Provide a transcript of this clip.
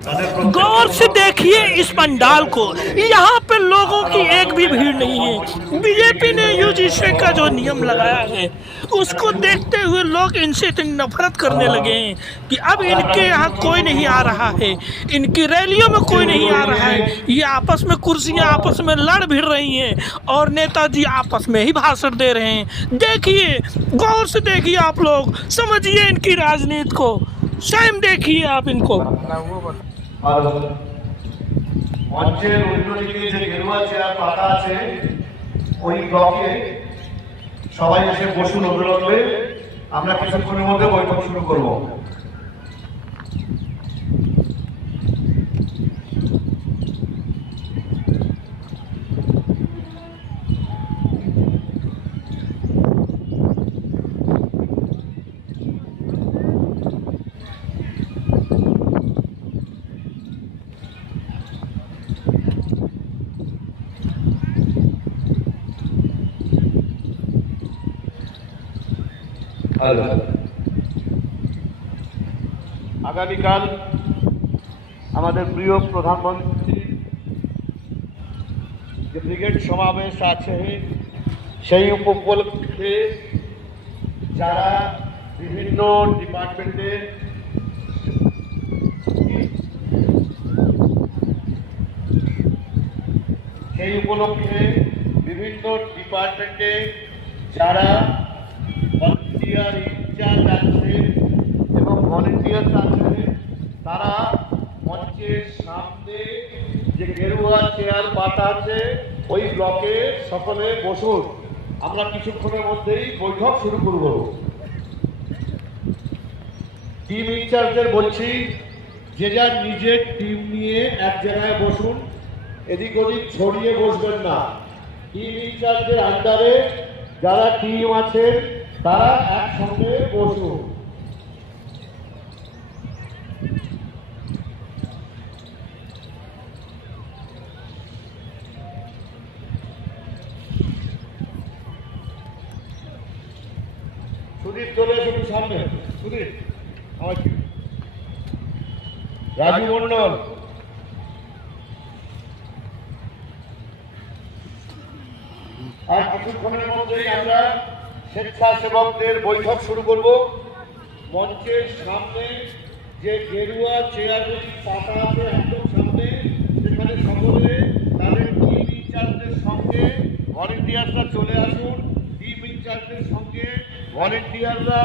गौर से देखिए इस पंडाल को, यहाँ पे लोगों की एक भी भीड़ नहीं है। बीजेपी ने यूजीसी का जो नियम लगाया है उसको देखते हुए लोग इनसे इतनी नफरत करने लगे हैं कि अब इनके यहाँ कोई नहीं आ रहा है, इनकी रैलियों में कोई नहीं आ रहा है। ये आपस में कुर्सियाँ आपस में लड़ भिड़ रही हैं और नेताजी आपस में ही भाषण दे रहे हैं। देखिए, गौर से देखिए, आप लोग समझिए इनकी राजनीति को, स्वयं देखिए आप इनको। আর মঞ্চের উল্টো দিকে যে গেরুয়া চেয়ার পাতা আছে ওই ব্লকে সবাই এসে বসুন অবিলম্বে। আমরা কিছুক্ষণের মধ্যে বৈঠক শুরু করব। আগামীকাল আমাদের প্রিয় প্রধানমন্ত্রী যে ব্রিগেড সমাবেশ আছে সেই উপলক্ষে যারা বিভিন্ন ডিপার্টমেন্টের বিভিন্ন ডিপার্টমেন্টে যারা ভলান্টিয়ার ইনচার্জ আছে এবং ভলান্টিয়ার আছে তারা মঞ্চের সামনে যে গেরুয়া চেয়ার পাতা আছে ওই ব্লকে সকলে বসুন। আমরা কিছুক্ষণের মধ্যেই বৈঠক শুরু করব। টিম ইনচার্জদের বলছি যে যার নিজের টিম নিয়ে এক জায়গায় বসুন, এদিক ওদিক ছড়িয়ে বসবেন না। টিম ইনচার্জের আন্ডারে যারা টিম আছে তারা একসঙ্গে বসুন। সুদীপ চলে এসে সামনে। সুদীপ, রাজু মন্ডল, আর কিছুক্ষণের মধ্যেই আমরা স্বেচ্ছাসেবকদের বৈঠক শুরু করব। মঞ্চের সামনে যে গেরুয়া চেয়ারগুলি পাতা আছে একদম সামনে, সেখানে সকলে তাদের টিম ইনচার্জদের সঙ্গে ভলেন্টিয়াররা চলে আসুন। টিম ইনচার্জদের সঙ্গে ভলেন্টিয়াররা